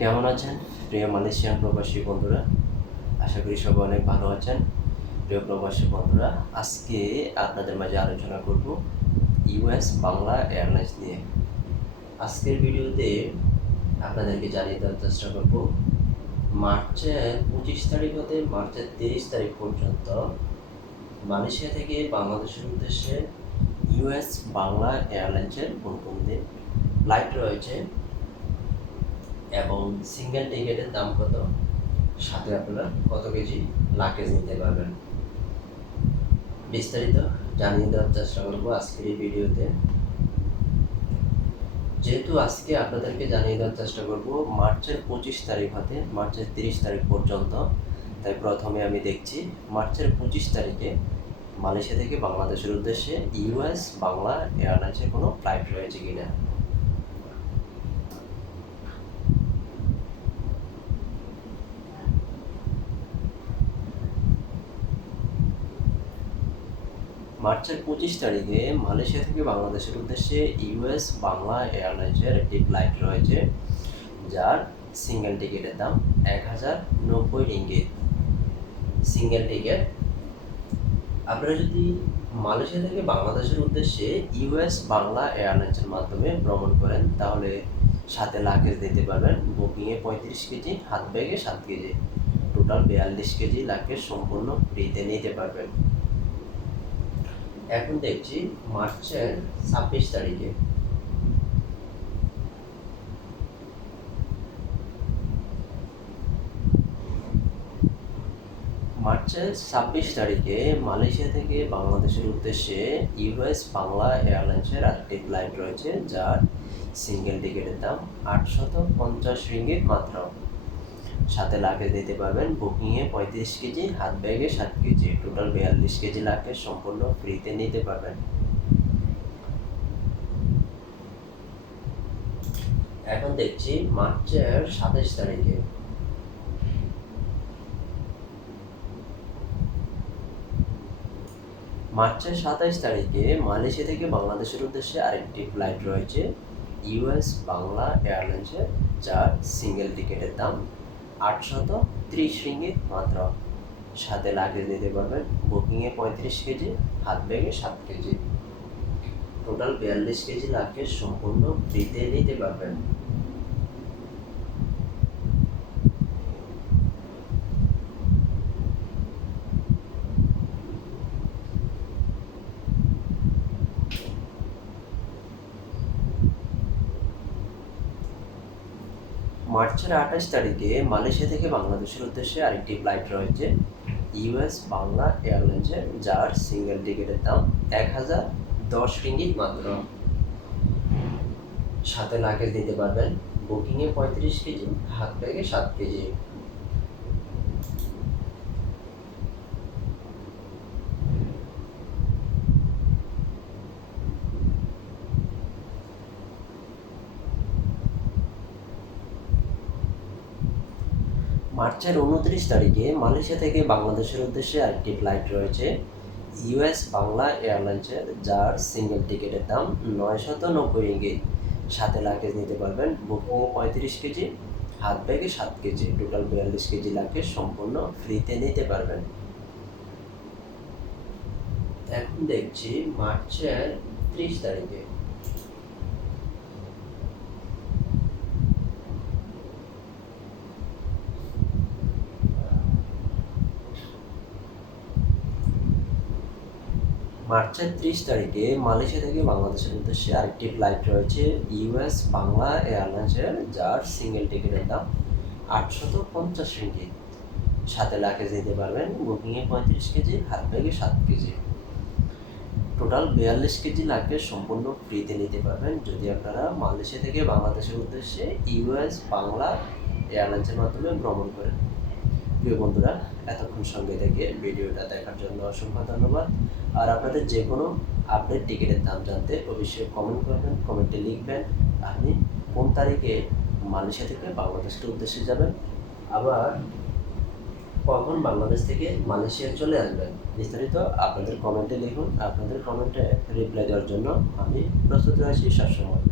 কেমন আছেন প্রিয় মালয়েশিয়ান প্রবাসী বন্ধুরা? আশা করি সবাই অনেক ভালো আছেন। প্রিয় প্রবাসী বন্ধুরা, আজকে আপনাদের মাঝে আলোচনা করব ইউএস বাংলা এয়ারলাইন্স নিয়ে। আজকের ভিডিওতে আপনাদেরকে জানিয়ে দেওয়ার চেষ্টা করব মার্চের 25 তারিখ হতে মার্চের 30 তারিখ পর্যন্ত মালয়েশিয়া থেকে বাংলাদেশের উদ্দেশ্যে ইউএস বাংলা এয়ারলাইন্সের কোন কোন দিন ফ্লাইট রয়েছে এবং সিঙ্গেল টিকেটের দাম কত, সাথে আপনারা কত কেজি লাগেজ নিতে পারবেন, বিস্তারিত জানিয়ে দেওয়ার চেষ্টা করবো আজকের এই ভিডিওতে। যেহেতু আজকে আপনাদেরকে জানিয়ে দেওয়ার চেষ্টা করব মার্চের 25 তারিখ হতে মার্চের 30 তারিখ পর্যন্ত, তাই প্রথমে আমি দেখছি মার্চের 25 তারিখে মালয়েশিয়া থেকে বাংলাদেশের উদ্দেশ্যে ইউএস বাংলা এয়ারলাইন্সের কোনো ফ্লাইট রয়েছে কিনা। মার্চের 25 তারিখে মালয়েশিয়া থেকে বাংলাদেশের উদ্দেশ্যে ইউএস বাংলা এয়ারলাইন্সের একটি ফ্লাইট রয়েছে, যার সিঙ্গেল টিকিটের দাম 1090 রিঙ্গিত। Single ticket. আপনারা যদি মালয়েশিয়া থেকে বাংলাদেশের উদ্দেশ্যে ইউএস বাংলা এয়ারলাইন্সের মাধ্যমে ভ্রমণ করেন তাহলে সাথে লাগেজ দিতে পারবেন। বুকিংয়ে 35 কেজি, হাত ব্যাগে 7 কেজি, টোটাল 42 কেজি লাগেজ সম্পূর্ণ ফ্রিতে নিতে পারবেন। এখন দেখছি মার্চের 26 তারিখে মালয়েশিয়া থেকে বাংলাদেশের উদ্দেশ্যে ইউএস বাংলা এয়ারলাইন্সের আরেকটি ফ্লাইট রয়েছে, যার সিঙ্গেল টিকিটের দাম 850 রিঙ্গিত মাত্র। সাথে লাগেজ দিতে পারবেন। বুকিংয়ে 35 কেজি, হাত ব্যাগে 7 কেজি, টোটাল 42 কেজি লাগেজ সম্পূর্ণ ফ্রিতে নিতে পারবেন। এখন দেখছি মার্চের 27 তারিখে মালয়েশিয়া থেকে বাংলাদেশের উদ্দেশ্যে আরেকটি ফ্লাইট রয়েছে ইউএস বাংলা এয়ারলাইন্সের, যার সিঙ্গেল টিকিটের দাম 830 রিঙ্গিত মাত্র। সাথে লাগেজ নিতে পারবেন। বুকিংয়ে 35 কেজি, হাত ব্যাগে 7 কেজি, টোটাল 42 কেজি লাগেজ সম্পূর্ণ ফ্রিতে নিতে পারবেন। মার্চের 28 তারিখে মালয়েশিয়া থেকে বাংলাদেশের উদ্দেশ্যে আরেকটি ফ্লাইট রয়েছে ইউএস বাংলা এয়ারলাইন্সের, যার সিঙ্গেল টিকিটের দাম 1010 রিঙ্গিত মাত্র। সাথে লাগেজ দিতে পারবেন। বুকিংয়ে 35 কেজি, হাত ব্যাগে 7 কেজি। মার্চের 29 তারিখে মালয়েশিয়া থেকে বাংলাদেশের উদ্দেশ্যে আরেকটি ফ্লাইট রয়েছে ইউএস বাংলা এয়ারলাইন্সের, যার সিঙ্গেল টিকিটের দাম 990 রিঙ্গিত। সাথে লাগেজ নিতে পারবেন। বুকিংয়ে 35 কেজি, হাত ব্যাগে 7 কেজি, টোটাল 42 কেজি লাগেজ সম্পূর্ণ ফ্রিতে নিতে পারবেন। এখন দেখছি মার্চের 30 তারিখে মালয়েশিয়া থেকে বাংলাদেশের উদ্দেশ্যে আরেকটি ফ্লাইট রয়েছে ইউএস বাংলা এয়ারলাইন্সের, যার সিঙ্গেল টিকিটের দাম 850 রিঙ্গিত। সাথে লাগেজ দিতে পারবেন। বুকিংয়ে 35 কেজি, হাত ব্যাগে 7 কেজি, টোটাল 42 কেজি লাগেজ সম্পূর্ণ ফ্রিতে নিতে পারবেন যদি আপনারা মালয়েশিয়া থেকে বাংলাদেশের উদ্দেশ্যে ইউএস বাংলা এয়ারলাইন্সের মাধ্যমে ভ্রমণ করেন। প্রিয় বন্ধুরা, এতক্ষণ সঙ্গে থেকে ভিডিওটা দেখার জন্য অসংখ্য ধন্যবাদ। আর আপনাদের যে কোনো আপডেট টিকিটের দাম জানতে অবশ্যই কমেন্ট করবেন, কমেন্টে লিখবেন আপনি কোন তারিখে মালয়েশিয়া থেকে বাংলাদেশের উদ্দেশ্যে যাবেন, আবার কখন বাংলাদেশ থেকে মালয়েশিয়া চলে আসবেন। বিস্তারিত আপনাদের কমেন্টে লিখুন। আপনাদের কমেন্টে রিপ্লাই দেওয়ার জন্য আমি প্রস্তুত রয়েছি সবসময়।